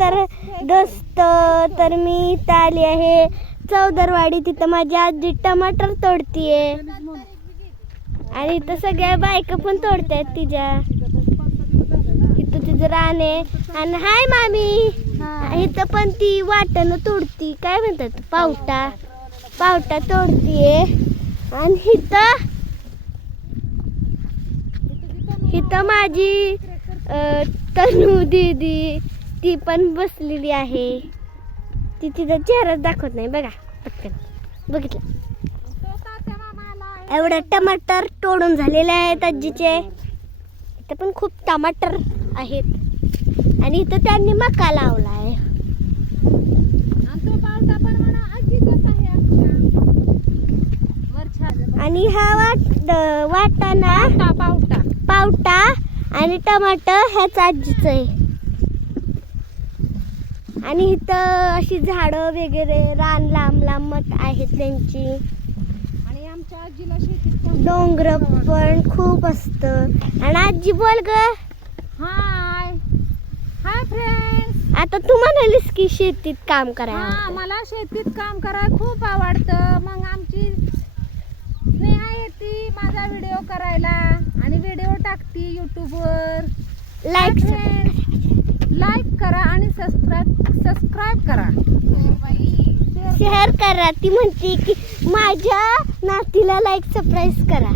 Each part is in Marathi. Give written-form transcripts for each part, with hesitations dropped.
तर दोस्त तर मी इथं आली आहे चौदरवाडी. तिथं माझी आजी टमाटर तोडतीये आणि इथं सगळ्या बायका पण तोडतायत तिच्या. इथं तिचं रान आहे. आणि हाय मामी, इथं पण ती वाटण तोडती, काय म्हणतात पावटा तोडतीये. आणि इथं माझी तनू दीदी ती पण बसलेली आहे. ती तिचा चेहरा दाखवत नाही बघा. पटकन बघितलं एवढं टमाटर तोडून झालेले आहेत आजीचे. इथं पण खूप टमाटर आहेत आणि इथं त्यांनी मका लावला आहे. आणि हा वाटाणा पावटा आणि टमाटर ह्याच आजीचं आहे. आणि इथं अशी झाडं वगैरे रान लांब आहेत त्यांची. आणि आमच्या आजीला शेतीत डोंगर पण खूप असतं. आणि आजी बोल ग. Hi friends. आता तू म्हणालीस की शेतीत काम करायला. मला शेतीत काम करायला खूप आवडतं. मग आमची स्नेहा येते माझा व्हिडिओ करायला आणि व्हिडिओ टाकते यूट्यूबवर. लाईक करा आणि सबस्क्राईब करा, शेअर करा. ती म्हणते की माझ्या नातीला लाईक सबस्क्राईब करा.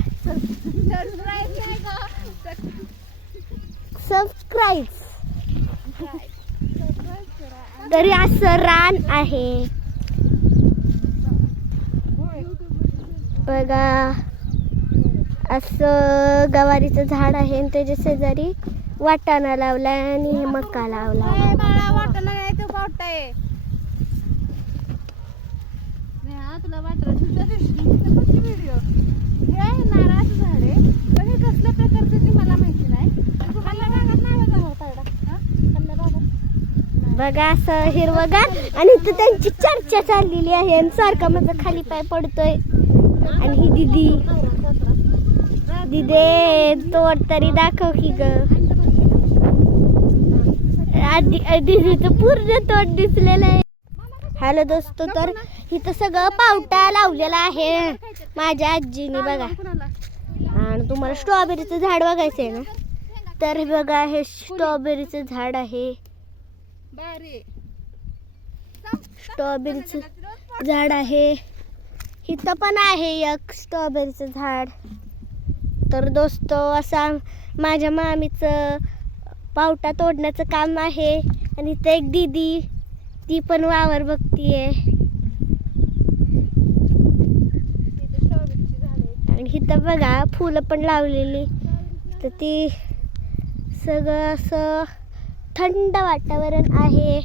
सबस्क्राईब. तरी असं रान आहे बघा. असं गवारीचं झाड आहे आणि त्याच्या शेजारी वाटाणा लावलाय आणि हे मका लावला. वाटाणा आहे तो पावटा आहे. तुला व्हिडिओ हे नारळाचं झाड आहे पण हे कसल्या प्रकारचं ते मला माहिती नाही. बघा असं हिरवगार. आणि इथं त्यांची चर्चा चाललेली आहे आणि सारखा माझा खाली पाय पडतोय. आणि ही दीदी तोड तरी दाखव की ग. दीदीचं पूर्ण तोड दिसलेलं आहे. हॅलो दोस्त, तर इथं सगळं पावटा लावलेला आहे माझ्या आजीने बघा. आणि तुम्हाला स्ट्रॉबेरीचं झाड बघायचं आहे ना, तर बघा हे स्ट्रॉबेरीचं झाड आहे. स्ट्रॉबेरीचं झाड आहे. इथं पण आहे एक स्ट्रॉबेरीचं झाड. तर दोस्त असा माझ्या मामीचं पावटा तोडण्याचं काम आहे. आणि इथं एक दीदी ती पण वावर बघतीये. आणि इथं बघा फुलं पण लावलेली. तर ती सगळं असं थंड वातावरण आहे.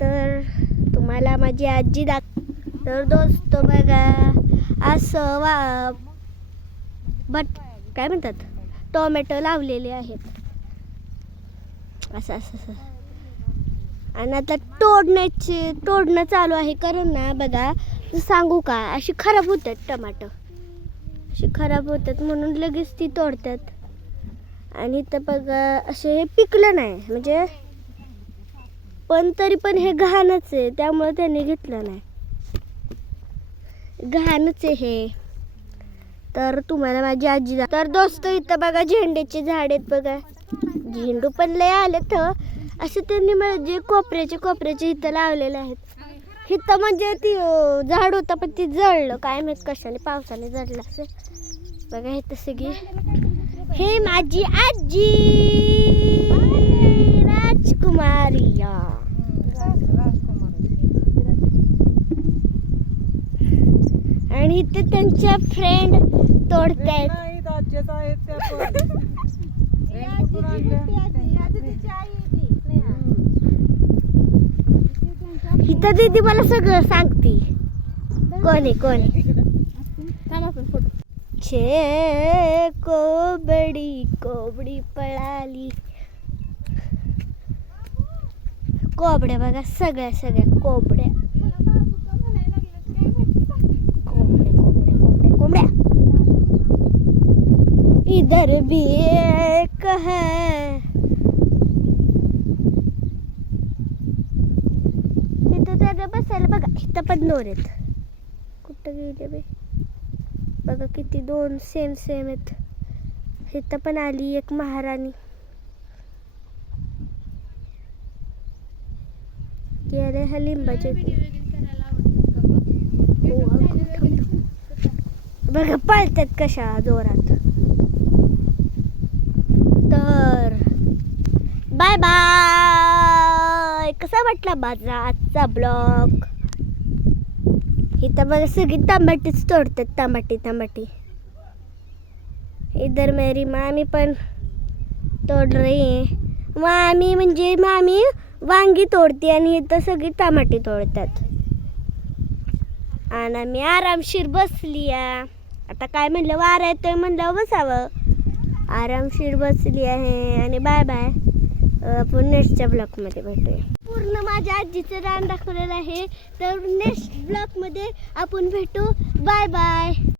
तर तुम्हाला माझी आजी तर दोस्त बघा असं काय म्हणतात टोमॅटो लावलेले आहेत. असं आणि आता तोडणं चालू आहे. कारण ना बघा सांगू का, अशी खराब होतात टमाटो, अशी खराब होतात म्हणून लगेच ती तोडतात. आणि इथं बघा असे हे पिकलं नाही म्हणजे, पण तरी पण हे घाणच आहे त्यामुळे त्याने घेतलं नाही. घाणच आहे हे. तर तुम्हाला माझी आजी तर दोस्त इथं बघा झेंड्याचे झाड आहेत बघा. झेंडू पण लय आलेत. असे त्यांनी म्हणजे कोपऱ्याचे इथं लावलेले आहेत. इथं म्हणजे ती झाड होतं पण ती जळलं, काय माहित कशाने, पावसाने जळलं असं बघा. इथं सगळी हे माझी आजी राजकुमारी. आणि इथे त्यांच्या फ्रेंड तोडतायत. इथं दीदी मला सगळं सांगते कोणी छे कोबडी पळाली. कोंबड्या बघा सगळ्या कोंबड्या. इधर भी एक है. इथं पण 2 आहेत. कुठं गेले बाई? बघा किती 2 सेम सेम आहेत. इथं पण आली एक महाराणी. गेले हा लिंबाचे. बघा पळतात कशा जोरात. तर बाय बाय. कसा वाटला माझा आजचा ब्लॉग? इथं बघा सगळी टमाटीच तोडतात. टमाटी. इधर मेरी मामी पण तोड रही है. मामी वांगी तोडते आणि इथं सगळी टमाटी तोडतात. आणि मी आरामशीर बसली. आता काय म्हणलं वारा येतोय म्हणलं बसावं. आरामशीर बसली आहे. आणि बाय बाय. आपण नेक्स्टच्या ब्लॉगमध्ये भेटूया. पूर्ण माझ्या आजीचं रान दाखवलेलं आहे. तर नेक्स्ट ब्लॉगमध्ये आपण भेटू. Bye bye.